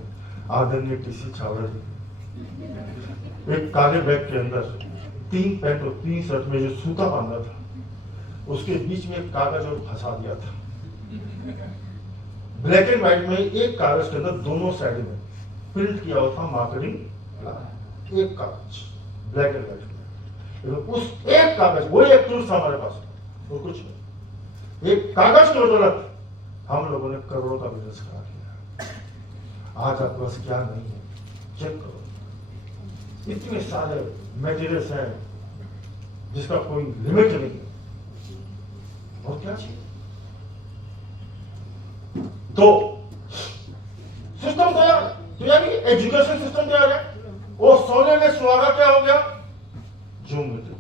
आदरणीय टीसी छावड़ा जी एक काले बैग के अंदर 3 पैंट और 3 शर्ट में जो सूता बांधा था, उसके बीच में एक कागज और फंसा दिया था। ब्लैक एंड व्हाइट में एक कागज के अंदर दोनों साइड में प्रिंट किया हुआ था मार्केटिंग प्लान। एक कागज ब्लैक एंड व्हाइट में, उस एक कागज, वही एक टूल था हमारे पास, और कुछ नहीं। एक कागज की बदौलत हम लोगों ने करोड़ों का बिजनेस करा दिया। आज आपके पास क्या नहीं है, चेक करो। इतने सारे मटेरियल्स हैं जिसका कोई लिमिट नहीं है। और क्या चाहिए? तो सिस्टम तैयार, तो यानी एजुकेशन सिस्टम तैयार है। वो सोने में सुहागा क्या हो गया? Zoom meeting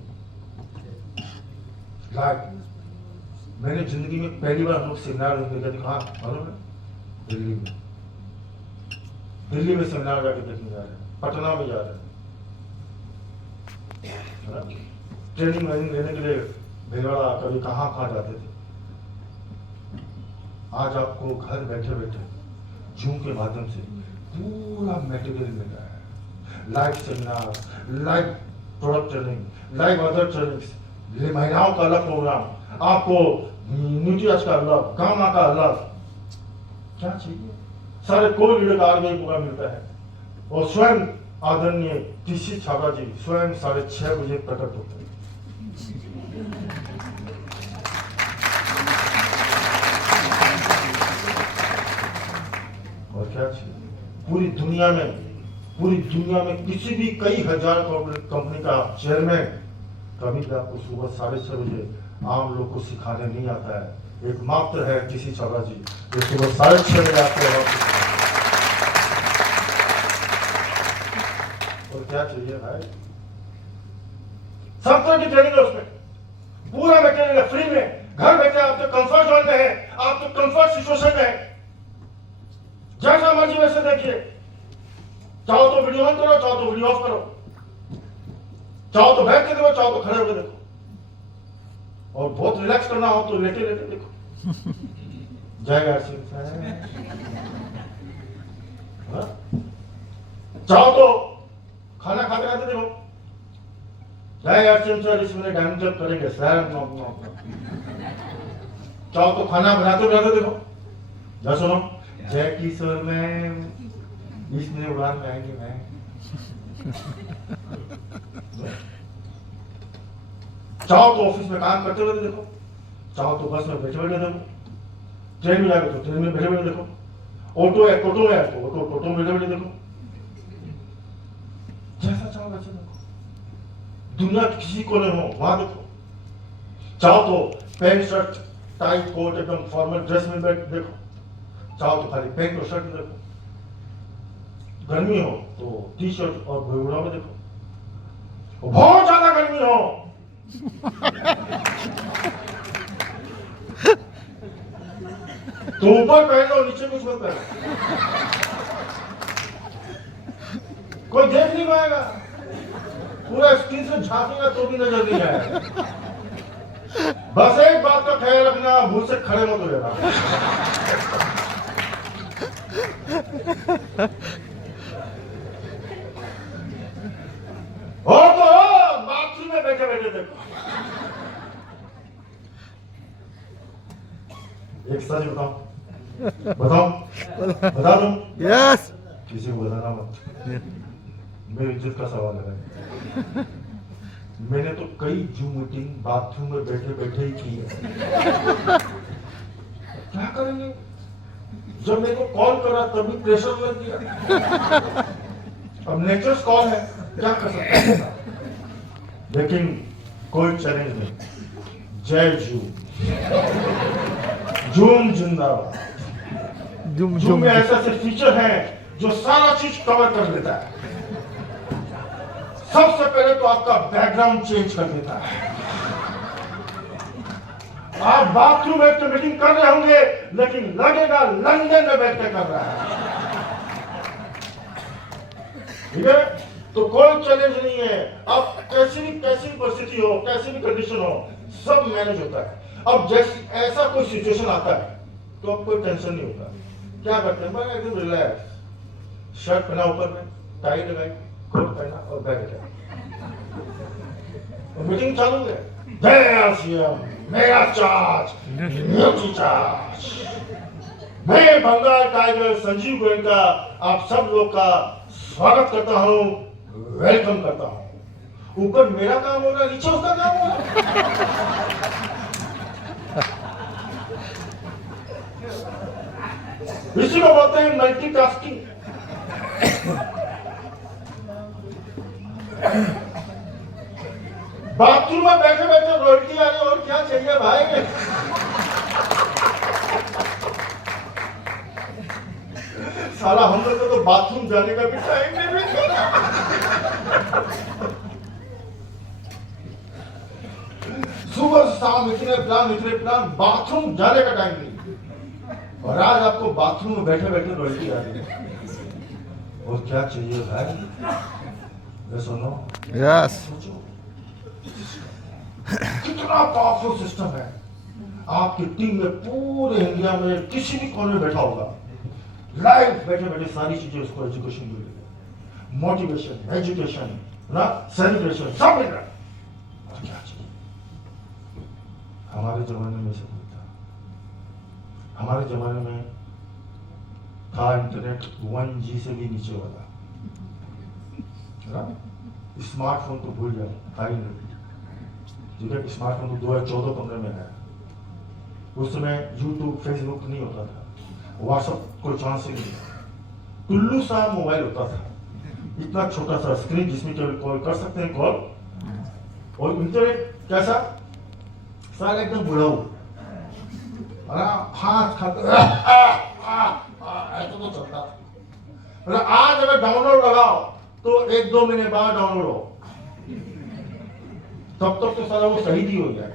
live. मैंने जिंदगी में पहली बार हम लोग सेमिनार देखने गए। कहाँ मालूम है? दिल्ली में। दिल्ली में सेमिनार जाके देखने जा रहे हैं, पटना में जा रहे हैं, ट्रेनिंग लेने के लिए भिलवाड़ा कभी कहाँ जाते थे। आज आपको घर बैठे बैठे जूम के माध्यम से पूरा मटेरियल मिल रहा है। Live seminar, live product training, live other trainings, महिलाओं का अलग प्रोग्राम, आपको न्यूट्रिएंट्स का अलग, गामा का अलग। क्या चाहिए? सारे कोई लीडर का आगे पूरा मिलता है। और स्वयं आदरणीय टीसी छाबड़ा जी स्वयं 6:30 बजे प्रकट होते हैं। और क्या चाहिए? पूरी दुनिया में किसी भी कई हजार कंपनी का चेयरमैन कभी भी आपको सुबह 6:30 बजे आम लोग को सिखाने नहीं आता है। एकमात्र है टीसी छाबड़ा जी जो सुबह 6:30 बजे आपको। और क्या चाहिए भाई? सब तरह की ट्रेनिंग है उसमें, पूरा मटेरियल है फ्री में। घर बैठे आपके कंफर्ट जोन में है, आपके कंफर्ट सिचुएशन में है, जैसा मर्जी वैसे देखिए। चाहो तो वीडियो ऑन करो, चाहो तो वीडियो ऑफ करो, चाहो तो बैठ के देखो, चाहो तो खड़े होकर देखो, और बहुत रिलैक्स करना हो तो लेटे लेटे देखो। जाएगा चाहो तो खाना खाते खाते देखो, जय अर्चन सर इसमें डायमंड जब करेंगे सर, चाहो तो खाना बनाते बनाते देखो, जा सुनो, जय किशोर मैम इसमें उड़ान में आएंगे मैम, चाहो तो ऑफिस में काम करते हुए देखो, चाहो तो बस में बैठे बैठे देखो, ट्रेन में जाओगे तो ट्रेन में बैठे बैठे देखो, ऑटो है टोटो है तो ऑटो में बैठे बैठे देखो, जैसा चाहो वैसे देखो, दुनिया के किसी कोने हो वहां देखो, चाहो तो पैंट शर्ट टाई कोट एकदम फॉर्मल ड्रेस में बैठ देखो, चाहो तो खाली पैंट और शर्ट में देखो, गर्मी हो तो टी शर्ट और भुइया में देखो, बहुत ज्यादा गर्मी हो तो ऊपर पहन लो, नीचे कुछ मत पहनो, कोई देख नहीं पाएगा, पूरा स्क्रीन से झांकेगा तो भी नजर नहीं आएगा। बस एक बात का ख्याल रखना, भूल से खड़े मत हो जाना। हो तो बाथरूम में बैठे बैठे देखो, एक सच बताओ, बताओ, बता दो, यस किसी को बताना मत, मेरी इज्जत का सवाल है। मैंने तो कई जूम मीटिंग बाथरूम में बैठे बैठे ही की है। क्या करेंगे, जब मेरे को कॉल करा तभी प्रेशर लग गया, अब नेचर्स कॉल है, क्या कर सकते हैं, लेकिन कोई चैलेंज नहीं, जय जूम, जूम जिंदाबाद। जूम जूम में ऐसे ऐसे फीचर हैं जो सारा चीज कवर कर लेता है। सबसे पहले तो आपका बैकग्राउंड चेंज कर देता है। आप बाथरूम में तो मीटिंग कर रहे होंगे, लेकिन लगेगा लंदन में बैठ के कर रहा है। ठीक है, तो कोई चैलेंज नहीं है। अब कैसी भी परिस्थिति हो, कैसी भी कंडीशन हो, सब मैनेज होता है। अब जैसे ऐसा कोई सिचुएशन आता है तो अब कोई टेंशन नहीं होता। क्या करते हैं, बड़ा एकदम रिलैक्स, शर्ट पहना ऊपर में, टाई लगाई, कोट पहना और बैठ गया, मीटिंग चालू है। जय सीएम, मेरा चार्ज, ड्यूटी चार्ज। मैं बंगाल टाइगर संजीव गोयनका आप सब लोग का स्वागत करता हूँ, वेलकम करता हूँ। ऊपर मेरा काम हो रहा है, नीचे उसका काम हो रहा है। इसी को बोलते हैं मल्टीटास्किंग। बाथरूम में बैठे बैठे रोटी आ रही, और क्या चाहिए भाई। साला हम लोग को तो बाथरूम जाने का भी टाइम नहीं मिलता। सुबह से शाम इतने प्लान, बाथरूम जाने का टाइम नहीं। और आज आपको बाथरूम में बैठे बैठे रोटी आ रही है, और क्या चाहिए भाई। सुनो, यस कितना पावरफुल सिस्टम है। आपकी टीम में पूरे इंडिया में किसी भी कोने में बैठा होगा, लाइव बैठे बैठे सारी चीजें उसको एजुकेशन मिलेगी, मोटिवेशन, एजुकेशन ना, सेलिब्रेशन सब मिल रहा है। और क्या चाहिए। हमारे जमाने में सब था, हमारे जमाने में था इंटरनेट 1G से भी नीचे वाला, स्मार्टफोन तो भूल जाए, था ही नहीं। ठीक है, स्मार्टफोन तो 2014-15 में आया। उस समय यूट्यूब, फेसबुक नहीं होता था, व्हाट्सएप कोई चांस ही नहीं था। टुल्लू सा मोबाइल होता था, इतना छोटा सा स्क्रीन जिसमें केवल कॉल कर सकते हैं, कॉल, और इंटरनेट कैसा, सारा एकदम बुढ़ाऊ, हाथ खाते ऐसा तो चलता था। आज अगर डाउनलोड लगाओ तो 1-2 महीने बाद डाउनलोड हो, तब तक तो सारा वो शहीद ही हो गया।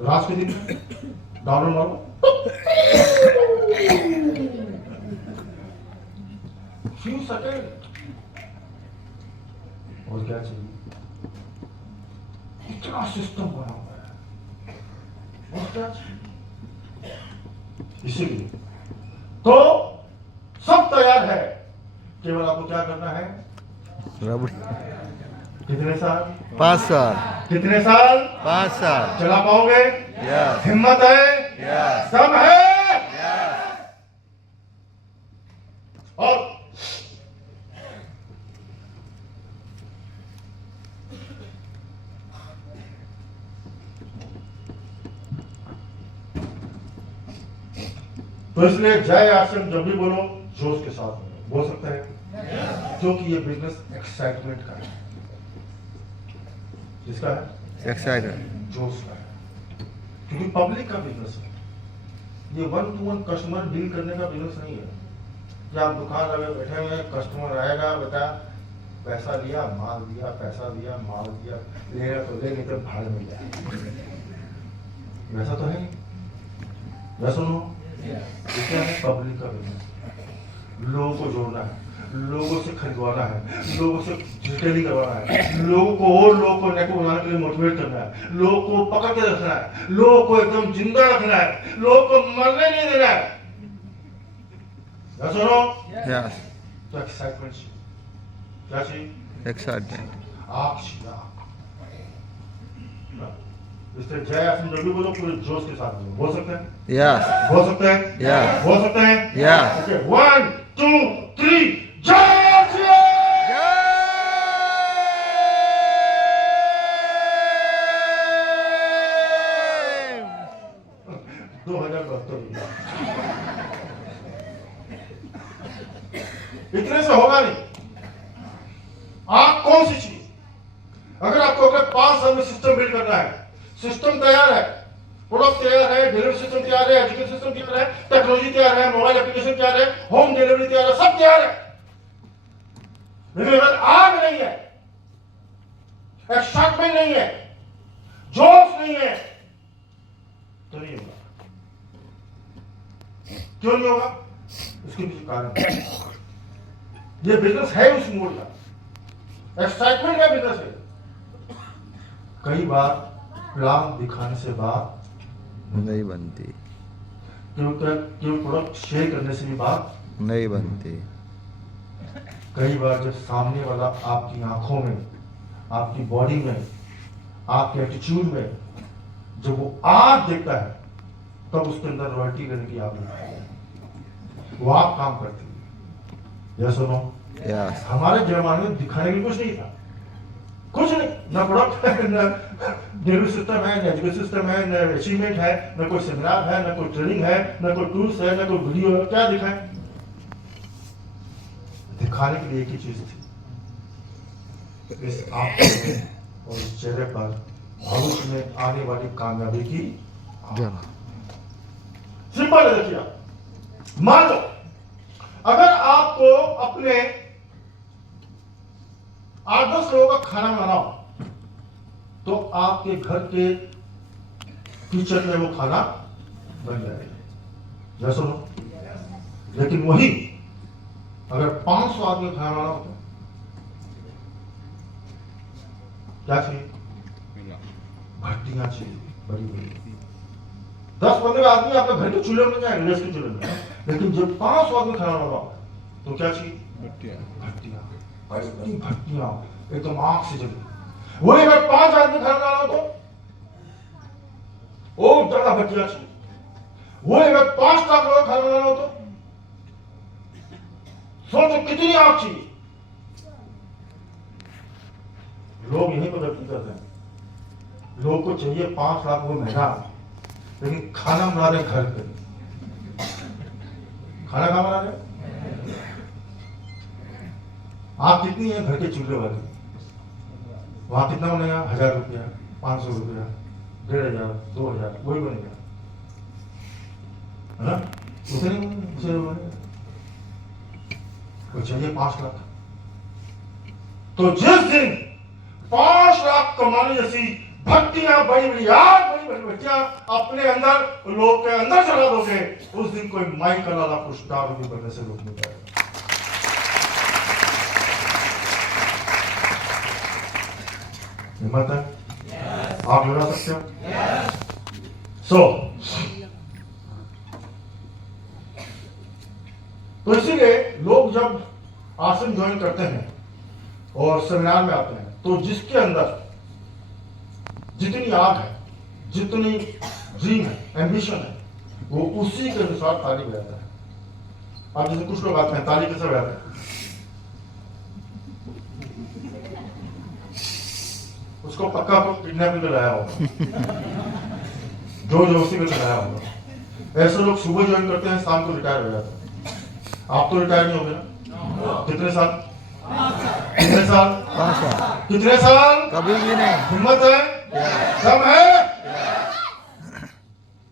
रात के दिन डाउनलोड मारो, फ्यू सेकंड, और क्या चाहिए। इतना सिस्टम बना हुआ है, और क्या चाहिए। इसीलिए तो सब तैयार है, केवल आपको क्या करना है? रबड़ी कितने साल? 5 साल कितने साल? 5 साल चला पाओगे? यस हिम्मत है? यस सब है? यस और तो इसलिए जय आश्रम जब भी बोलो जोश के साथ बोल सकते हैं, क्योंकि ये बिजनेस एक्साइटमेंट का है। किसका है? एक्साइटेड जोश का है, क्योंकि पब्लिक का बिजनेस है। ये 1 to 1 कस्टमर डील करने का बिजनेस नहीं है कि आप दुकान लगे बैठे हुए हैं, कस्टमर आएगा, बेटा पैसा लिया माल दिया, पैसा दिया माल दिया, लेगा तो ले, नहीं तो भाड़ में जाए। वैसा तो है नहीं। वैसा सुनो, ये क्या है? पब्लिक का बिजनेस। लोगों को जोड़ना है, लोगों से खरीदवाना है, लोगों से डिटेलिंग करवाना है, लोगों को और लोगों को नेको बनाने के लिए मोटिवेट करना है, लोगों को पकड़ के रखना है, लोगों को एकदम जिंदा रखना है, लोगों को मरने नहीं देना है। क्या सुनो? यस तो एक्साइटमेंट चाहिए। क्या चाहिए? एक्साइटेड आग चाहिए, आग। इसलिए जय आसन जब भी बोलो पूरे जोश के साथ बोल सकते हैं? यस बोल सकते हैं? Yeah. बोल सकते हैं? Yeah. ओके 1 2 3 जय श्री 2072। इतने से होगा नहीं। आप कौन सी चीज, अगर आपको अगर 5 साल में सिस्टम बिल्ड करना है, सिस्टम तैयार है, प्रोडक्ट तैयार है, डिलीवरी सिस्टम तैयार है, एजुकेशन सिस्टम तैयार है, टेक्नोलॉजी तैयार है, मोबाइल एप्लीकेशन तैयार है, होम डिलीवरी तैयार है, सब तैयार है, लेकिन अगर आग नहीं है, एक्साइटमेंट नहीं है, जोश नहीं है, तो नहीं होगा। क्यों नहीं होगा? इसके पीछे कारण है। ये बिजनेस है उस मोड का, एक्साइटमेंट का बिजनेस है। कई बार प्लान दिखाने से बात नहीं बनती, क्योंकि प्रोडक्ट शेयर करने से भी बात नहीं बनती। कई बार जब सामने वाला आपकी आंखों में, आपकी बॉडी में, आपके एटीट्यूड में जब वो आग देखता है, तब उसके अंदर रॉयल्टी लेने की आग होती है, वो आप काम करती है। यस सुनो, यस हमारे जमाने में दिखाने के लिए कुछ नहीं था, कुछ नहीं, ना प्रोडक्ट है, ना डिलीवरी सिस्टम है, ना एजुकेशन सिस्टम है, ना अचीवमेंट है, ना कोई सेमिनार है, ना कोई ट्रेनिंग है, ना कोई टूल्स है, ना कोई वीडियो है। क्या दिखाएं? दिखाने के लिए एक ही चीज थी, इस आंखों में और इस चेहरे पर भविष्य में आने वाली कामयाबी की जरा सिंपल है। देखिए, मान लो अगर आपको अपने 8-10 लोगों का खाना बनाना हो, तो आपके घर के किचन में वो खाना बन जाएगा। या सुनो, लेकिन वही अगर 500 आदमी का खाना बनाना हो, तो क्या चाहिए? भट्टियां चाहिए बड़ी बड़ी। 10-15 आदमी आपके घर के चूल्हे में जाएंगे, गैस के चूल्हे में, लेकिन जब 500 आदमी खाना बनाना हो, तो क्या चाहिए? भट्टियां, बड़ी भट्टियां एकदम आग से जली। वही अगर 5 आदमी खाना बनाना हो, तो वो ज्यादा भट्टियां चाहिए। वही अगर 5 लाख लोग खाना बनाना हो, तो सोचो कितनी आग चाहिए। लोग यहीं पर गलती करते हैं। लोग को चाहिए 5 लाख वो महंगा, लेकिन खाना बना रहे घर पे। खाना कहां बना रहे? आप कितनी है घर के चूल्हे वाले? वहां कितना बनेगा? 1000 रुपया, 500 रुपया, 1500, 2000, वही बनेगा, है ना? उसे नहीं बनेगा, वो चाहिए 5 लाख। तो जिस दिन 5 लाख कमाने जैसी भट्टियां, बड़ी बड़ी आग, बड़ी बड़ी भट्टियां अपने अंदर, लोग के अंदर चला दोगे, उस दिन कोई माइक का लाला कुछ स्टार भी बनने से रोक नहीं पाएगा। हिम्मत है? आप लगा सकते हो? तो इसीलिए लोग जब आश्रम ज्वाइन करते हैं और सेमिनार में आते हैं, तो जिसके अंदर जितनी आग है, जितनी ड्रीम है, एम्बिशन है, वो उसी के अनुसार ताली बजाता है। अब जैसे कुछ लोग आते हैं, ताली कैसे बजाते हैं? उसको पक्का किडनैपिंग में लाया होगा, जोर जोशी में लाया होगा। ऐसे लोग सुबह ज्वाइन करते हैं, शाम को रिटायर हो जाते हैं। आप तो रिटायर नहीं हो गए ना? कितने साल? कितने साल? 5 साल। कितने साल? कभी भी नहीं। हिम्मत है? दम है?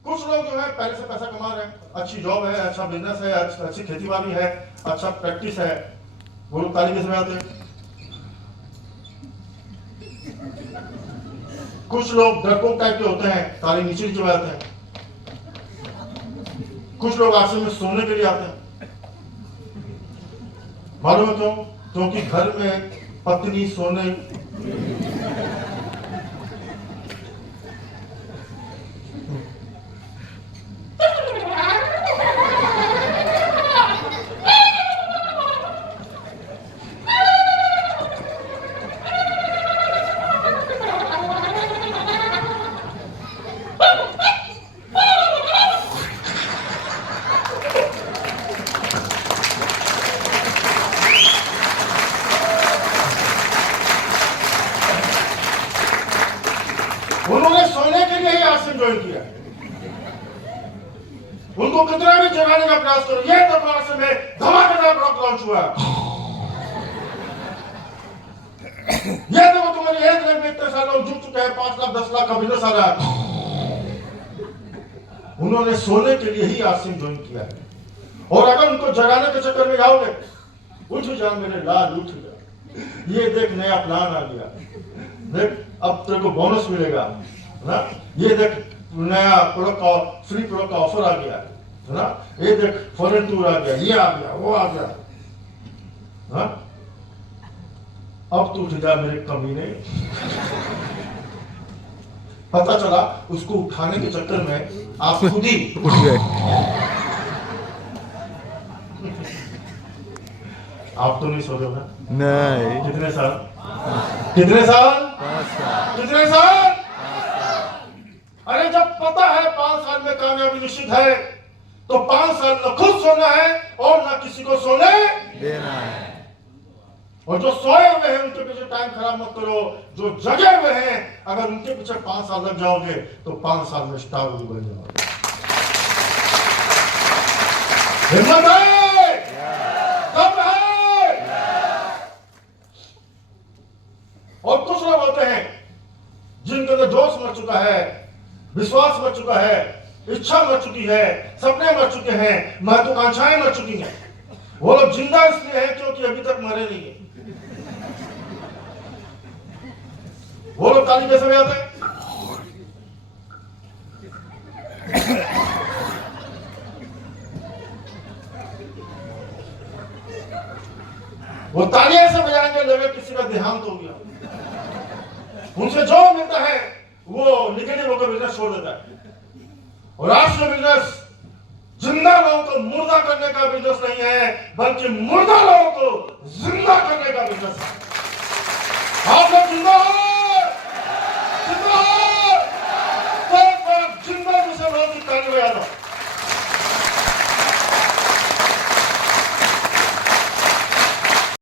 कुछ लोग जो है पहले से पैसा कमा रहे हैं, अच्छी जॉब है, अच्छा बिजनेस है, अच्छी खेती बाड़ी है, अच्छा प्रैक्टिस है, वो लोग ताली कैसे बजाते हैं? कुछ लोग डरपोक टाइप के होते हैं, ताली नीचे नीचे बजाते हैं। कुछ लोग आश्रम में सोने के लिए आते हैं। मालूम है क्यों? क्योंकि घर में पत्नी सोने उन्होंने सोने के लिए ही आश्रम ज्वाइन किया। उनको कितना भी जगाने का प्रयास करो, ये तो आश्रम में धमाकेदार ब्लॉक लॉन्च हुआ। ये देखो तुम्हारी एज में इतने साल लोग जुट चुके हैं, 5 लाख 10 लाख का बिजनेस आ रहा है। उन्होंने सोने के लिए ही आश्रम ज्वाइन किया है। और अगर उनको जगाने के चक्कर में जाओगे, उठ जा मेरे लाल उठ जा, ये देख नया प्लान आ गया, देख अब तेरे को बोनस मिलेगा ना, ये देख नया प्रोडक्ट का फ्री प्रोडक्ट का ऑफर आ गया है ना, ये देख फॉरेन टूर आ गया, ये आ गया, वो आ गया ना, अब तू उठ जा मेरे कमीने। पता चला उसको उठाने के चक्कर में आप खुद ही उठ गए। आप तो नहीं सो रहे हो ना? नहीं। कितने साल? कितने साल? 5 साल। कितने साल? अरे जब पता है 5 साल में कामयाबी निश्चित है, तो 5 साल न खुद सोना है और न किसी को सोने देना है। और जो सोए हुए हैं उनके पीछे टाइम खराब मत करो, जो जगे हुए हैं अगर उनके पीछे 5 साल लग जाओगे तो 5 साल में स्टार बन जाओगे। हिम्मत है, दम है। और कुछ लोग होते हैं जिनके अंदर जोश मर चुका है, विश्वास मर चुका है, इच्छा मर चुकी है, सपने मर चुके हैं, महत्वाकांक्षाएं मर चुकी हैं। वो लोग जिंदा इसलिए हैं क्योंकि अभी तक मरे नहीं है। वो लोग ताली कैसे बजाते हैं? वो तालियां ऐसे बजाएंगे लगे किसी का देहांत हो गया। उनसे जो मिलता है वो निगेटिव होकर बिजनेस छोड़ देता है। और आज का बिजनेस जिंदा लोगों को मुर्दा करने का बिजनेस नहीं है, बल्कि मुर्दा लोगों को जिंदा करने का बिजनेस है। आप लोग जिंदा हो, जिंदा हो, तो जिंदा जिसे लोग ताली बजा दो।